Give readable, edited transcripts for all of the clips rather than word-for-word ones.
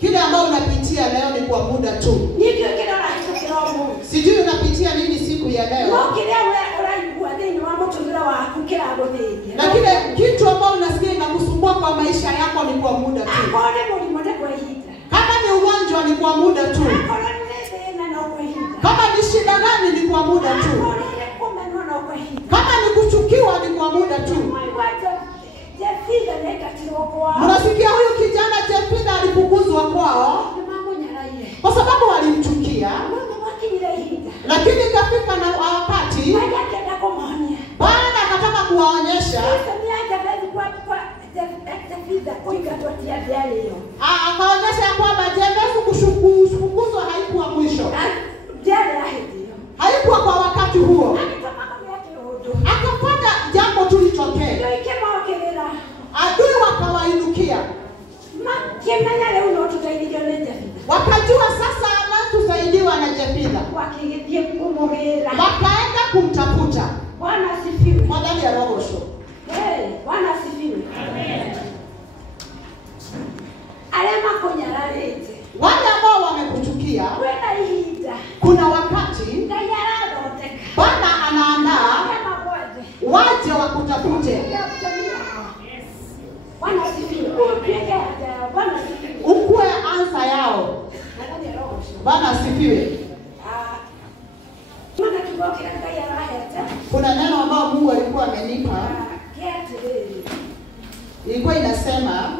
Kile ambao unapitia leo ni kwa muda tu. Sijui unapitia nini siku ya leo. Na kile kitu ambao unasikia inakusumbua kwa maisha yako ni kwa muda tu. Kama ni ugonjwa ni kwa muda tu. Kama ni shida gani ni kwa muda tu. Kama ni kuchukiwa ni kwa muda tu. Mnasikia huyu kijana Jefitha alifukuzwa kwao kwa sababu walimchukia. Lakini kafika na wakati Bwana akataka kuwaonyesha. Akaonyesha kwamba Jefitha kufukuzwa haikuwa mwisho. Haikuwa kwa wakati huo. Akapata jambo tulitokea. Adui wakawainukia. Wakajua sasa tusaidiwa na Jefitha. Wakaenda kumtafuta. Bwana asifiwe. Madhali ya rohosho. Bwana asifiwe. Amen. Alema konyaralete. Wale ambao wamekuchukia. Kuna wakati Bwana anaandaa waje wakutafute. Bwana asifiwe. Ukue ansa yao. Bwana asifiwe. Kuna neno ambao Mungu alikuwa amenipa. Ilikuwa inasema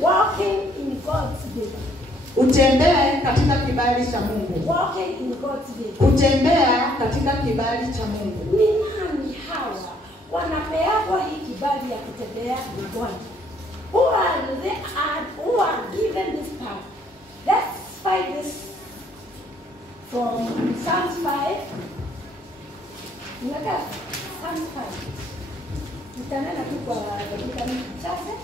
walking in God's will. Utembee katika kibali cha Mungu. Walking in God's will. Kutembea katika kibali cha Mungu. Ni nani hawa wanapewa hii kibali ya kutembea na Bwana? Who are given this power? Let's find this from Psalms 5. Look at Psalms 5. Nitanena tu kwa dakika chache.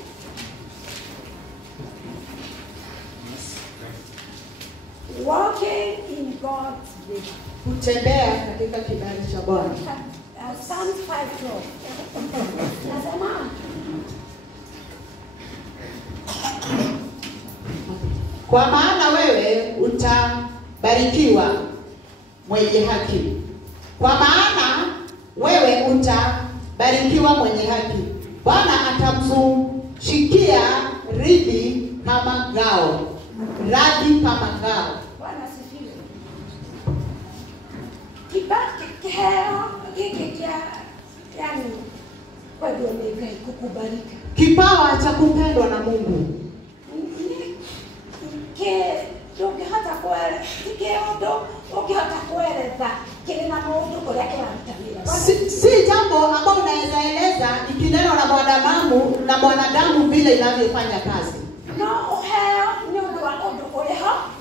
Walking in God's will. Kutembea katika kibali cha Bwana. Psalms 5:12. Nasema kwa maana wewe utabarikiwa mwenye haki. Kwa maana wewe utabarikiwa mwenye haki. Bwana atamshikia ridhi kama ngao. Radhi kama ngao. Bwana asifiwe. Kibali kiheo kikikia yani kwa dunia kukubariki. Kipawa cha kupendwa na Mungu. Si jambo ambalo unaweza eleza ikineno na mwanadamu vile inavyofanya kazi.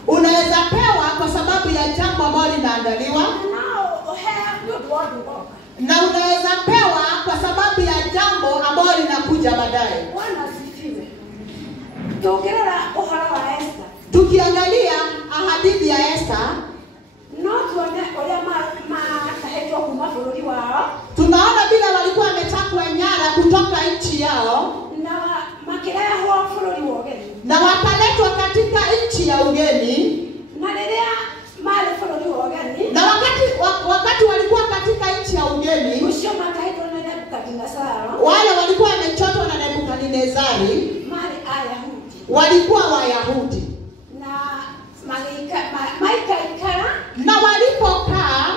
Unaweza pewa kwa sababu ya jambo ambalo linaandaliwa. Na unaweza pewa kwa sababu ya jambo ambalo linakuja baadaye. Bwana asifiwe. Tukiangalia hadithi ya Esther, tunaona bila walikuwa wametakwa nyara kutoka nchi yao na wakaletwa katika nchi ya ugeni. Na wakati walikuwa katika nchi ya ugeni, wale walikuwa wamechotwa na Nebukadnezari, walikuwa Wayahudi. Na walipokaa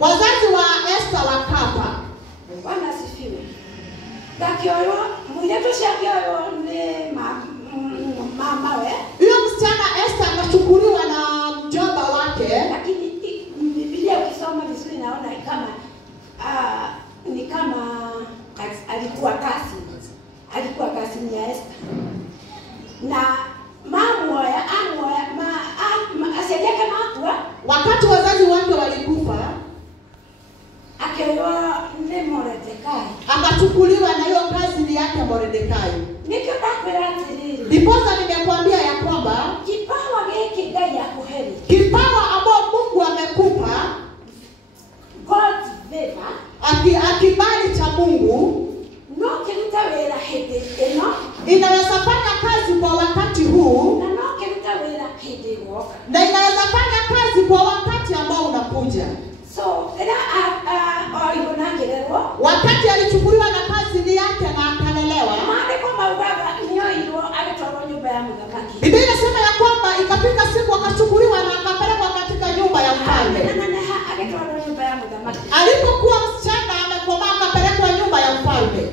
wazazi wa Esther wakafa. Bwana asifiwe. Dakioyo mwileto shakioyo ni mama we. Huyo msichana Esther akachukuliwa na mjomba wake, lakini Biblia ukisoma vizuri naona kama ni kama alikuwa kasi ni Esther. Na wakati wazazi wake walikufa, akachukuliwa na hiyo kazi ni yake Mordekai. Ndiposa nimekuambia ya kwamba kipawa ambao Mungu amekupa kibali cha Mungu no kiruta wera hede eno inaweza fanya kazi kwa wakati huu na no kiruta wera hede woka na inaweza fanya kazi kwa wakati ambao unakuja. So wakati alichukuliwa na kazi yake na akalelewa, Biblia inasema ya kwamba ikafika siku akachukuliwa na akapelekwa katika nyumba ya mfalme. Alipokuwa msichana amekomaa akapelekwa nyumba ya mfalme,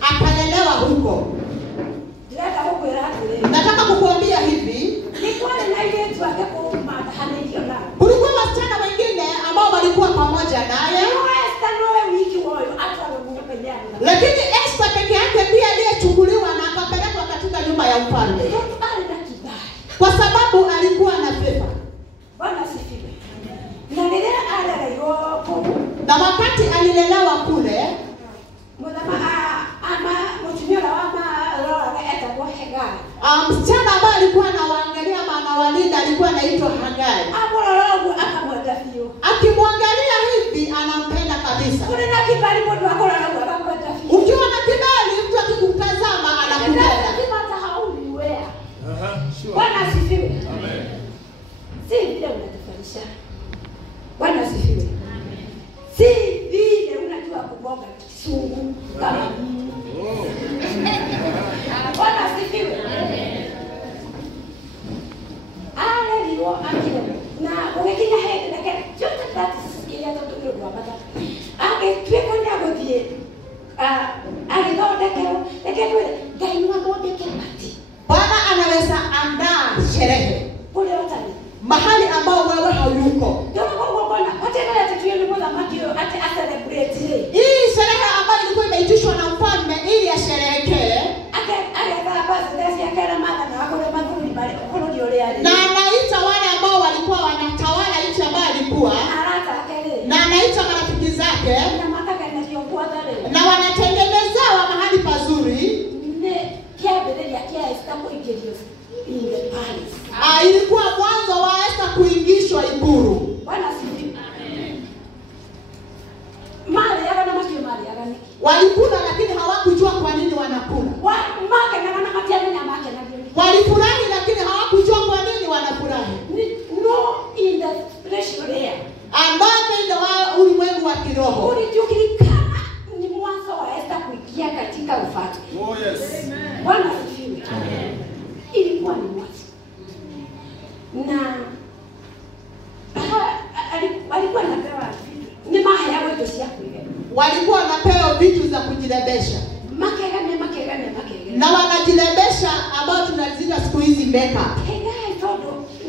akalelewa huko. Nataka kukuambia hivi, kulikuwa wasichana wengine ambao walikuwa pamoja naye, lakini Esther peke yake ndiye aliyechukuliwa na akapelekwa katika nyumba ya mfalme kwa sababu alikuwa na favor. Na wakati alilelewa kule, msichana ambaye alikuwa anawaangalia ama anawalinda alikuwa anaitwa Hagai. Akimwangalia hivi anampenda kabisa. Ukiwa na kibali mtu akikutazama anakupenda. Bwana asifiwe. Amen. Si vile unatufundisha. Bwana asifiwe. Amen. Si vile unajua kuboga kisungu kama Bwana asifiwe. Amen. Leo akile na wengine hadi na chote tatu ile ndio ndio hapa. Tweka ndio godie. Ndio gainwa mode kemati. Bwana anaweza andaa sherehe kule utani mahali ambao wewe hayuko. Ndio kwa Bwana patena ya tatu ile moja makio ati celebrate hii sherehe ambayo ilikuwa imeitishwa na mfalme ili asherehekee. Akaenda basi ndani ya kila mara na hakuna madhuri bali kono ndio ile. Na anaita wale ambao walikuwa wanatawala nchi ambayo alikuwa. Na anaita marafiki zake. Na wanatengenezewa mahali pazuri. Ilikuwa mwanzo wa Esther kuingishwa ikulu. Bwana asifiwe. Amen. Mali yako na maki mali yako. Walikula lakini hawakujua kwa nini wanakula. Walifurahi lakini hawakujua kwa nini wanafurahi. No in the spiritual air. Ambapo ndio ulimwengu wa kiroho. Ulijulikana ni mwanzo wa Esther kuingia katika ufalme. Oh yes. Bwana asifiwe. Amen. Ilikuwa ni mwanzo. Na walikuwa wanapewa vitu. Ni mahali yao ndio siya kuiga. Walikuwa wanapewa vitu za kujilebesha. Makegame. Na wanajilebesha ambao tunaziita siku hizi makeup.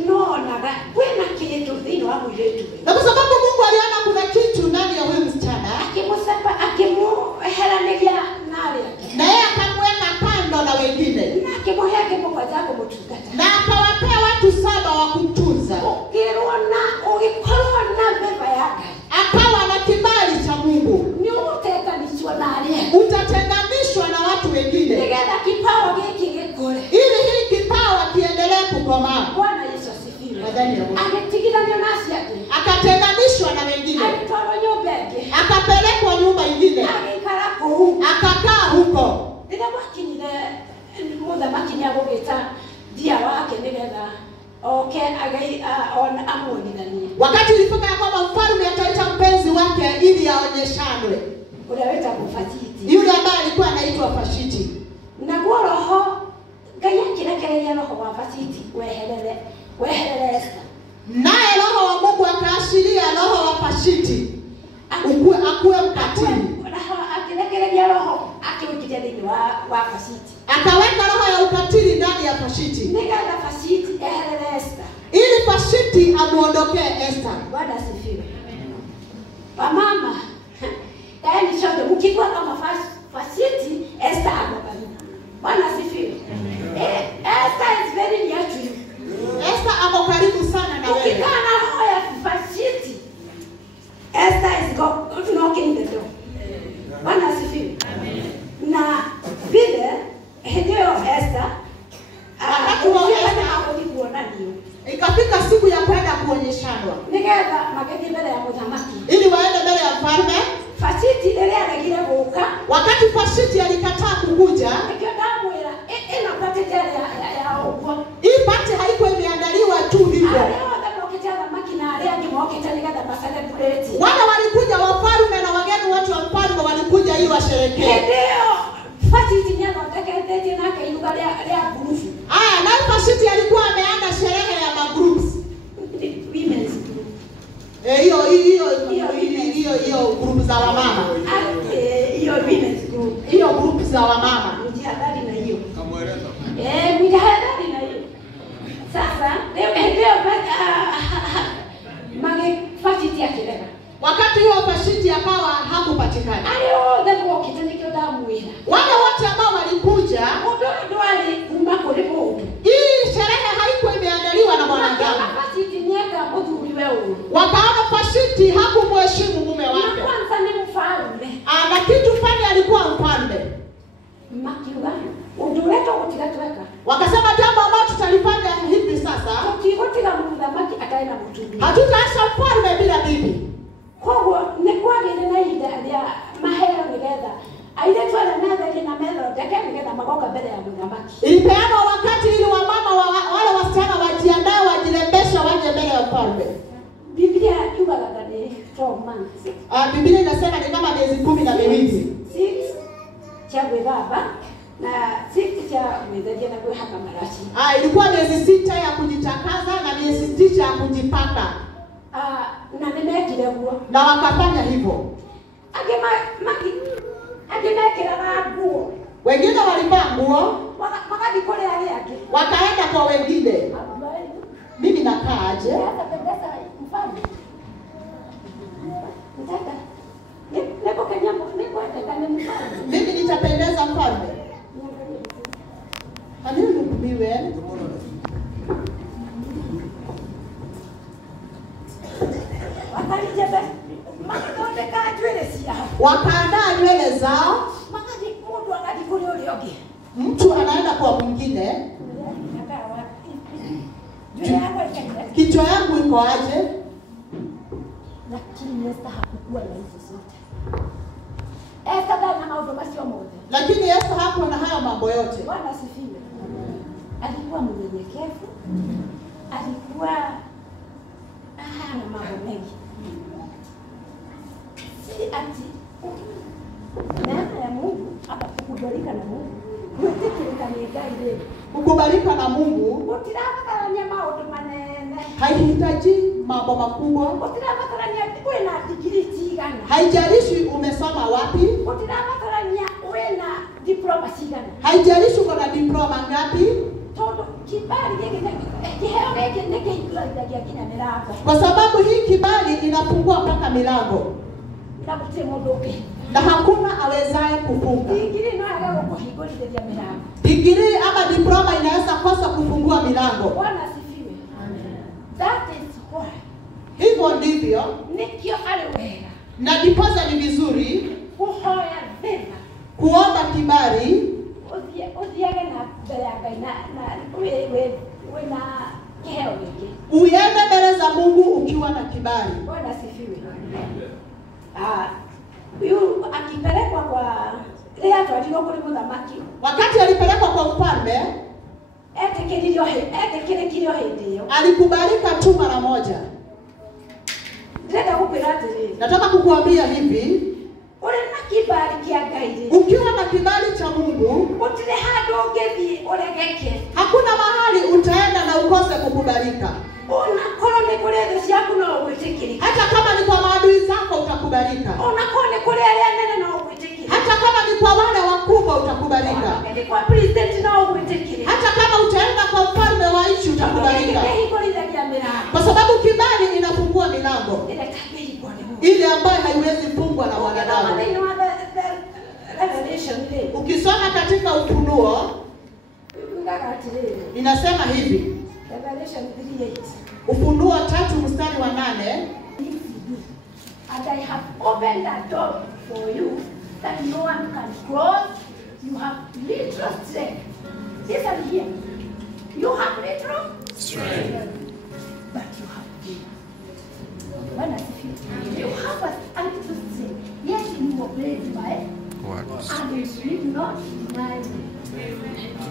No naga. Wewe kitu dhino hapo yetu. Na kwa sababu Mungu aliona kuna kitu ndani ya huyu msichana. Akimuhelanegia nale. Na yeye akamweka kando na wengine. Na akimuheke kwa zako mtukata. Na akawapea watu 7 wa kumtunza. Ukiona baba yake. Akawa na kibali cha Mungu. Ni utatenganishwa na aliye. Utatenganishwa na watu wengine. Nigenda kipawa hiki kikole. Ili hii kipawa kiendelee kukomaa. Bwana Yesu asifiwe. Ametigilana nasi yake. Akatenganishwa na wengine. Alitoa nyumba yake. Akapelekwa nyumba nyingine. Akakaa huko. Ndio makinile muda makini agogeta dia wake nigetha okay agai on amoni nani. Wakati ilifika ya kwamba mfalme ataita mpenzi wake ili aonyeshanwe. Unaweza kufasiti. Yule ambaye alikuwa anaitwa Vashiti. Na kwa roho gaya kile roho wa Vashiti wehelele Esther. Naye roho wa Mungu akaashiria roho wa Vashiti. Akuwe mkatili. Akilekele roho akiwekea ndani wa Vashiti. Akaweka roho ya ukatili ndani ya Vashiti. Nikaenda Vashiti ehelele Esther. Ili Vashiti amuondokee Esther. Bwana asifiwe. Mama yaani shote mkikuwa kama Vashiti Esther akabali. Bwana asifiwe. Esther is very near to you. Esther ako karibu sana na wewe. Ukikaa na roho ya Vashiti Esther is knocking the door. Bwana asifiwe. Amen. Na vile ndio Esther ikafika siku ya kwenda kuonyeshanwa. Nikaenda mageti mbele ya mthamaki. Ili waende mbele ya Wakati Vashti alikataa kukuja, hii party haikuwa imeandaliwa tu hivyo. Wale walikuja wafalme na wageni wote wa mfalme walikuja ili washerekee. Na Vashti alikuwa ameanza sherehe ya magroups. Hiyo group za wamama. Hiyo group za wamama. Mjihadhari na hiyo. Kamueleza. Mjihadhari na hiyo. Sasa ndio Vashti akileka. Wakati huo Vashti akawa hakupatikana. Wale wote ambao walikuja, hii sherehe haikuwa imeandaliwa na mwanadamu. Wakaona Vashti hakumheshimu mume wake. Na kitu fani alikuwa mfalme. Wakasema jambo ambalo tutalifanya hivi sasa, hatutaacha mfalme bila bibi. Ilipeanwa wakati ili wamama wale wasichana wajiandae wajirembesha waje mbele ya mfalme. Biblia inasema ni kama miezi 12. 6 cha baba na 6 cha mwezaji na kwa hapa marashi. Ilikuwa miezi 6 ya kujitakaza na miezi 6 ya kujipaka. Na nimekile huo. Na wakafanya hivyo. Wengine walivaa nguo. Wakaenda kwa wengine. Mimi nakaa aje? Mimi nitapendeza mfalme. Haleluya. Wakaandaa nywele zao. Mtu anaenda kwa mwingine. Kichwa yangu iko aje? Lakini Yesu hakuwa na hayo mambo yote. Bwana asifiwe. Alikuwa mnyenyekevu. Alikuwa na mambo mengi. Si ati neema ya Mungu hapa kukubalika na Mungu. Kukubalika na Mungu haihitaji mambo makubwa. Haijalishi umesoma wapi. Haijalishi uko na diploma ngapi. Kwa sababu hii kibali inafungua mpaka milango. Na hakuna awezaye kufunga. Degree ama diploma inaweza kosa kufungua milango. Bwana asifiwe. That is why. Hivyo ndivyo. Nikio aliweka. Na diposa ni vizuri. Kuhoya vema. Kuomba kibali. Uziage na belaga na we na kiheo hiki. Uende mbele za Mungu ukiwa na kibali. Bwana asifiwe. Huyu akipelekwa kwa leo tutajua kule mthamaki. Wakati alipelekwa kwa mfalme, alikubalika tu mara moja. Nataka kukuambia hivi, ukiwa na kibali cha Mungu, hakuna mahali utaenda na ukose kukubalika. Hata kama ni kwa maadui zako utakubalika. Hata kama ni kwa wale wakubwa utakubalika. Hata kama utaenda kwa mfalme wa nchi utakubalika. Kwa sababu kibali inafungua milango ile ambayo haiwezi fungwa na wanadamu. Ukisoma katika Ufunuo inasema hivi. Ufunuo 3:8. And I have opened a door for you that no one can close. You have little strength. Listen here. You have little strength, but you have big. You have a little strength. Yes, in your place. And it will not deny me.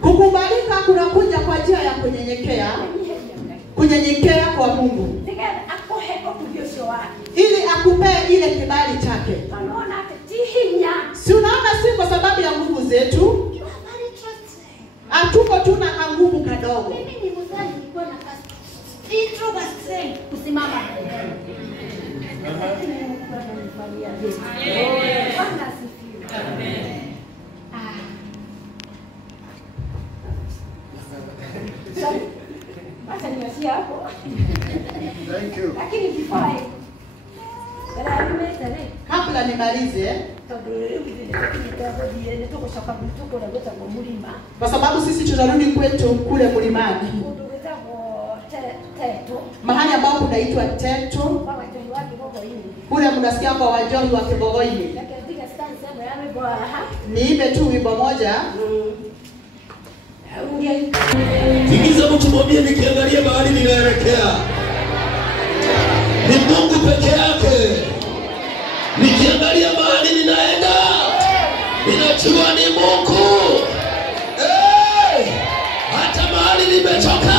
Kukubalika kunakuja kwa njia ya kunyenyekea. Kunyenyekea kwa Mungu. Ili akupe ile kibali chake. Si unaona si kwa sababu ya nguvu zetu. Hatuko tuna nguvu kadogo. Kusimama. Thank you. Lakini before kabla nimalize, kwa sababu sisi tunarudi kwetu kule mlimani, mahali ambapo kunaitwa Teto, kule mnasikia kwa Wajohi wa Kibogoini. Niimbe tu wimbo moja. Tingiza mtu mwambie nikiangalia mahali ninaelekea ni Mungu peke yake. Nikiangalia mahali ninaenda ninajua ni Mungu. Hata mahali nimetoka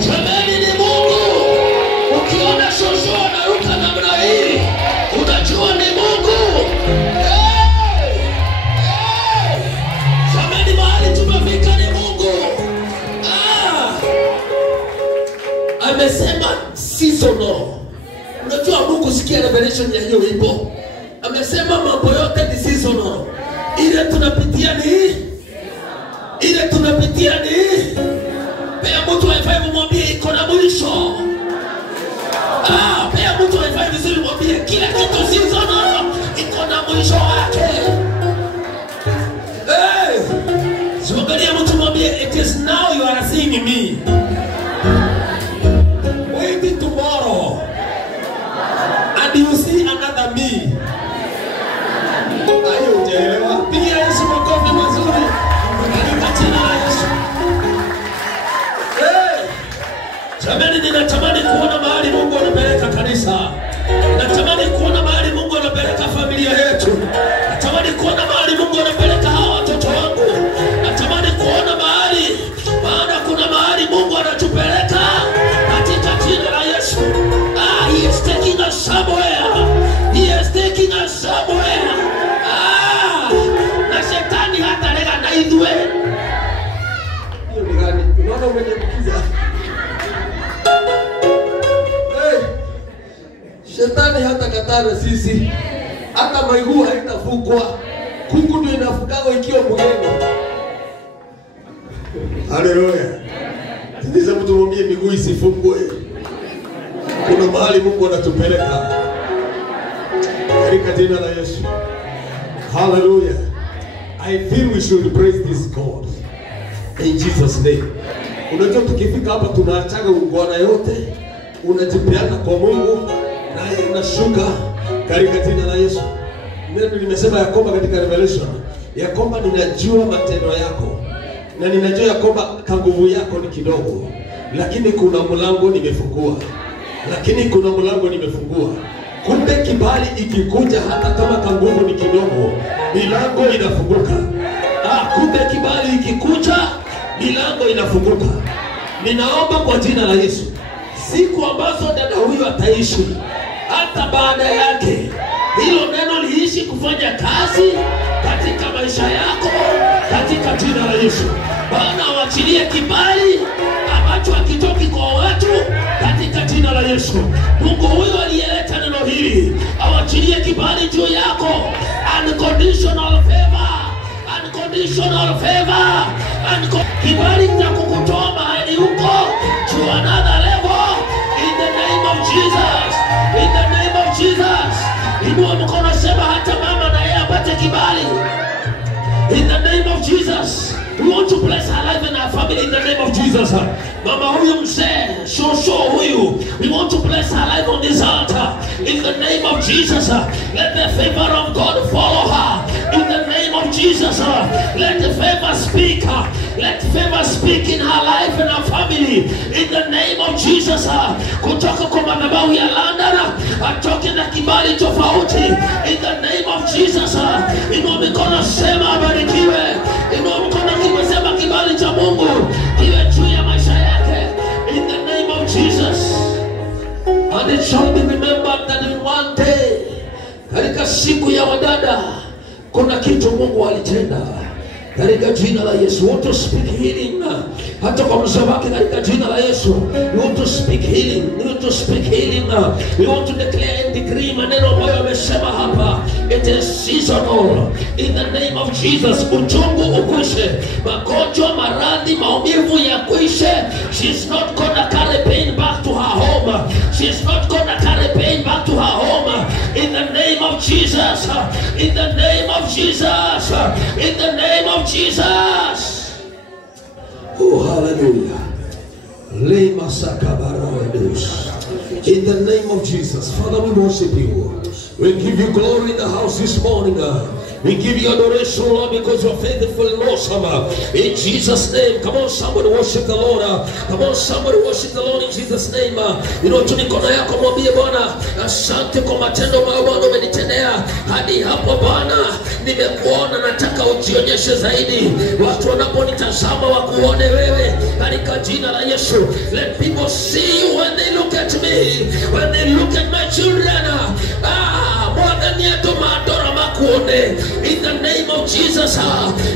jamani ni Mungu. Ukiona shosho anaruka namna hii unajua ni Mungu. Jamani mahali tumefika ni Mungu. Amesema seasonal. Unajua Mungu sikia revelation ya hiyo wimbo. Amesema mambo yote ni seasonal. Ile tunapitia ni pea mtu wifi mwambie iko na mwisho. Pea mtu wifi vizuri mwambie kila kitu seasonal iko na mwisho wake. Angalia mtu mwambie it is now you are seeing me. Wait tomorrow and you see another me. Ayo ujaelewa? Pia Yesu makofi mazuri. Katika jina la Yesu. Jamani ninatamani kuona mahali Mungu anapeleka kanisa. Natamani kuona mahali Mungu anapeleka familia yetu. Natamani kuona mahali Mungu anapeleka hawa watoto wangu. Natamani kuona mahali, maana kuna mahali Mungu anatupeleka katika jina la Yesu. He is taking us somewhere. He is taking us somewhere. Na shetani hata lega na idwe. Hiyo ni gani? Unaona umeniambukiza? Shetani hata katana sisi. Hata maiguu haitafukwa. Kuku ndio inafukagwa ikiwa mgeni. Haleluya. Tingiza mtu mwambie miguu isifungwe. Kuna mahali Mungu anatupeleka. Katika jina la Yesu. Hallelujah. I feel we should praise this God. In Jesus name. Unajua tukifika hapa tunaachaga ungwana yote. Unajipeana kwa Mungu na unashuka katika jina la Yesu. Mimi nimesema ya kwamba katika Revelation ya kwamba ninajua matendo yako. Na ninajua ya kwamba nguvu yako ni kidogo. Lakini kuna mlango nimefungua. Kumbe kibali ikikuja hata kama nguvu ni kidogo, milango inafunguka. Kumbe kibali ikikuja, milango inafunguka. Ninaomba kwa jina la Yesu, siku ambazo dada huyu ataishi, hata baada yake, hilo neno liishi kufanya kazi katika maisha yako, katika jina la Yesu. Bwana waachilie kibali ambacho hakitoki kwa watu katika jina la Yesu. Mungu huyo aliyeleta neno hili awachilie kibali juu yako. Unconditional favor. Kibali cha kukutoa mahali huko to another level in the name of Jesus. Inua mkono sema hata mama na yeye apate kibali. In the name of Jesus. We want to bless her life and her family in the name of Jesus. Mama huyu mzee, shosho huyu, we want to bless her life on this altar. In the name of Jesus. Let the favor of God follow her. In the name of Jesus, let favor speak. Let favor speak in her life and her family. In the name of Jesus, kutoka kwa madhabahu ya London, atoke na kibali tofauti. In the name of Jesus, inua mikono, sema abarikiwe. Inua mikono kiwe, sema kibali cha Mungu kiwe juu ya maisha yake. In the name of Jesus. And it shall be remembered that in one day, katika siku ya wadada, kuna kitu Mungu alitenda. Katika jina la Yesu, you want to speak healing. Hata kwa mzee wake katika jina la Yesu, you want to speak healing. You want to speak healing. You want to declare and decree maneno ambayo amesema hapa. It is seasonal. In the name of Jesus, uchungu ukwishe. Magonjwa, maradhi, maumivu ya kwishe. She's not gonna carry pain back to her home. She's not gonna carry pain back to her home. In the name of Jesus. In the name of Jesus. In the name of Jesus. Oh, hallelujah. In the name of Jesus. Father, we worship you. We give you glory in the house this morning. We give you adoration, Lord, because you're faithful and awesome. In Jesus' name. Come on, somebody worship the Lord. Come on, somebody worship the Lord in Jesus' name. You know, tunikono yako mwambie Bwana, asante kwa matendo ambayo Bwana umenitendea. Hadi hapo Bwana, nimekuona, nataka ujionyeshe zaidi. Watu wanaponitazama wakuone wewe katika jina la Yesu. Let people see you when they look at me. When they look at my children. More than yet to madora makuone. In the name of Jesus,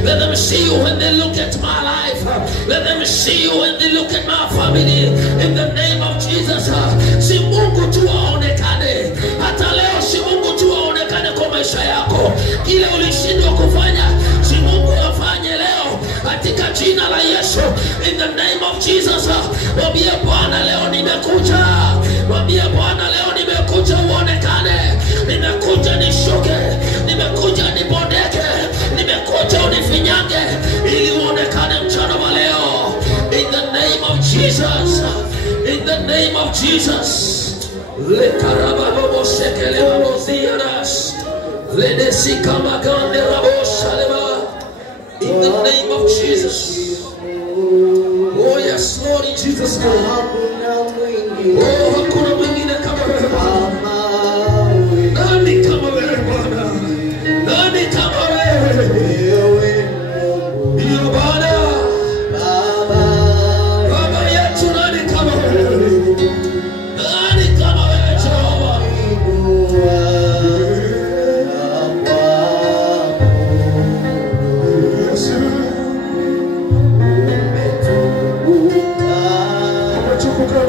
let them see you when they look at my life. Let them see you when they look at my family. In the name of Jesus, si Mungu tu aonekane. Hata leo si Mungu tu aonekane kwa maisha yako. Kile ulishindwa kufanya, si Mungu afanye leo katika jina la Yesu. In the name of Jesus, mwambie Bwana leo nimekuja. Mwambie Bwana leo nimekuja uonekane. Nimekuja nishuke. Nimekuja nibondeke. Nimekuja unifinyange ili uonekane mchana wa leo. In the name of Jesus. In the name of Jesus. Le karababo sekele babozianas. Le desikama kande raboshalema. In the name of Jesus. Oh yes, Lord, in Jesus' name. Oh, hakuna mwingine kama wewe. Nani kama wewe Bwana? Nani kama wewe? Ndiyo Bwana. Baba yetu, nani kama wewe? Nani kama wewe Jehova? Umetukuka